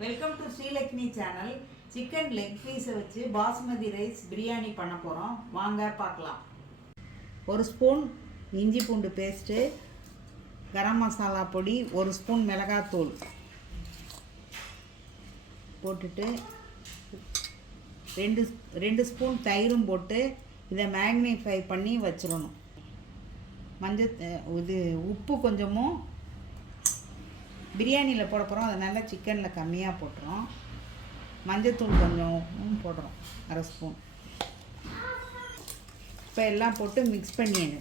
Welcome to Srilakshmi channel chicken leg பீஸை வச்சு basmati rice biryani பண்ண போகிறோம் வாங்க பார்க்கலாம். ஒரு ஸ்பூன் இஞ்சி பூண்டு பேஸ்ட்டு கரம் மசாலா பொடி ஒரு ஸ்பூன் மிளகாத்தூள். போட்டுட்டு ரெண்டு ரெண்டு ஸ்பூன் தயிரும் போட்டு இதை மேக்னிஃபை பண்ணி வச்சிடணும். மஞ்சள் இது உப்பு கொஞ்சமும் பிரியாணியில் போட போகிறோம் அதனால் சிக்கனில் கம்மியாக போட்டுறோம். மஞ்சத்தூள் கொஞ்சம் போடுறோம். அரை ஸ்பூன். இப்போ எல்லாம் போட்டு மிக்ஸ் பண்ணிடு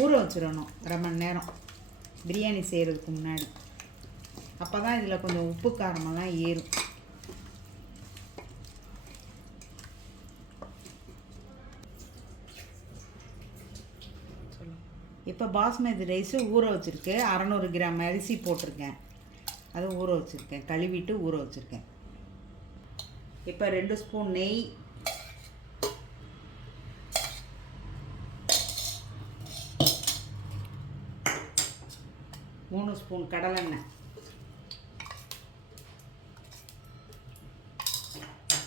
ஊற வச்சிடணும். அரை மணி நேரம். பிரியாணி செய்கிறதுக்கு முன்னாடி. அப்போ தான் இதில் கொஞ்சம் உப்பு காரமெல்லாம் ஏறும். இப்போ பாஸ்மதி ரைஸு ஊற வச்சுருக்கு. அறநூறு கிராம் அரிசி போட்டிருக்கேன். அது ஊற வச்சுருக்கேன். கழுவிட்டு ஊற வச்சுருக்கேன். இப்போ ரெண்டு ஸ்பூன் நெய். மூணு ஸ்பூன் கடலெண்ணெய்.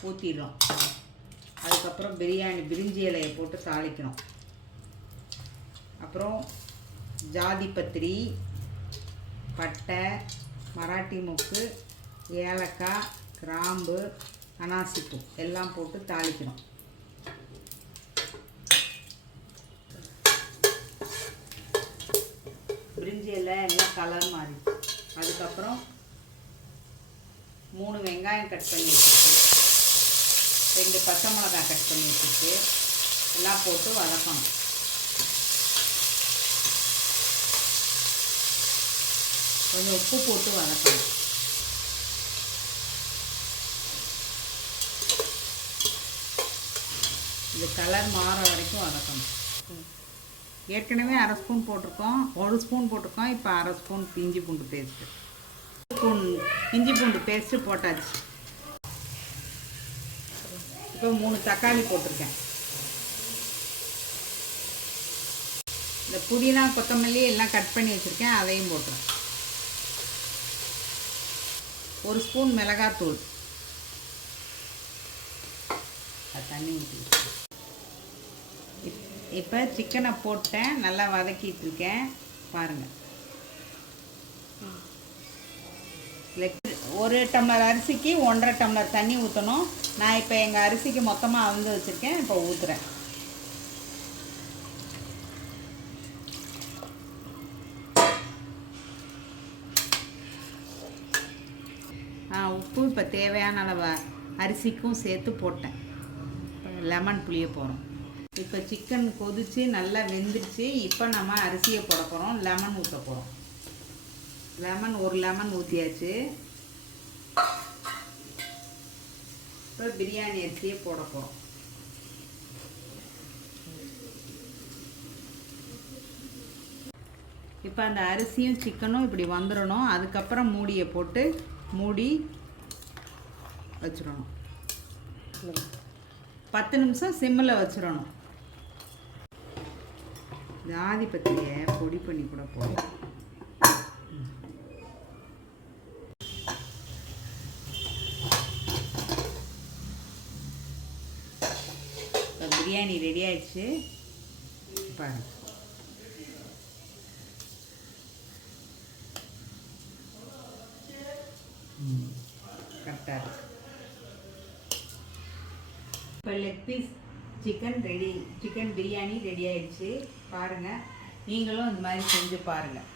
ஊற்றிடுறோம் அதுக்கப்புறம் பிரியாணி பிரிஞ்சி இலையை போட்டு தாளிக்கிறோம். அப்புறம் ஜாதி பத்திரி பட்டை மராட்டி முக்கு ஏலக்காய் கிராம்பு அனாசிப்பூ எல்லாம் போட்டு தாளிக்கணும். பிரிஞ்சி எல்லாம் எல்லாம் கலர் மாறிடுச்சு. அதுக்கப்புறம் மூணு வெங்காயம் கட் பண்ணி வச்சுட்டு ரெண்டு பச்சை மிளகாய் கட் பண்ணி வச்சுருக்கு. எல்லாம் போட்டு வதக்கணும். கொஞ்சம் உப்பு போட்டு வதக்கணும். இது கலர் மாற வரைக்கும் வதக்கணும். ஏற்கனவே அரை ஸ்பூன் போட்டிருக்கோம். ஒரு ஸ்பூன் போட்டிருக்கோம். இப்போ அரை ஸ்பூன் இஞ்சி பூண்டு பேஸ்ட்டு ஸ்பூன் இஞ்சி பூண்டு பேஸ்ட்டு போட்டாச்சு. இப்போ மூணு தக்காளி போட்டிருக்கேன். இந்த புதினா கொத்தமல்லி எல்லாம் கட் பண்ணி வச்சுருக்கேன். அதையும் போட்டுறேன். ஒரு ஸ்பூன் மிளகாத்தூள். தண்ணி ஊற்றி இப்போ சிக்கனை போட்டேன். நல்லா வதக்கிட்டு இருக்கேன். பாருங்கள் ஒரு டம்ளர் அரிசிக்கு ஒன்றரை டம்ளர் தண்ணி ஊற்றணும் நான் இப்போ எங்கள் அரிசிக்கு மொத்தமாக அளந்து வச்சுருக்கேன். இப்போ ஊற்றுறேன் நான் உப்பு இப்போ தேவையான அளவு அரிசிக்கும் சேர்த்து போட்டேன். லெமன் புளிய போகிறோம் இப்போ சிக்கன் கொதித்து நல்லா வெந்துருச்சு. இப்போ நம்ம அரிசியை போட போகிறோம் லெமன் ஊற்ற போகிறோம் லெமன் ஒரு லெமன் ஊற்றியாச்சு இப்போ பிரியாணி அரிசியை போட போகிறோம் இப்போ அந்த அரிசியும் சிக்கனும் இப்படி வந்துடணும் அதுக்கப்புறம் மூடியை போட்டு மூடி வச்சிடணும். பத்து நிமிஷம் சிம்மில் வச்சிடணும். ஜாதி பத்திரியை பொடி பண்ணி கூட போடும் பிரியாணி ரெடி ஆயிடுச்சு. பாருங்க. இப்போ leg piece chicken ready chicken biryani ready ஆயிடுச்சு. பாருங்கள் நீங்களும் இந்த மாதிரி செஞ்சு பாருங்கள்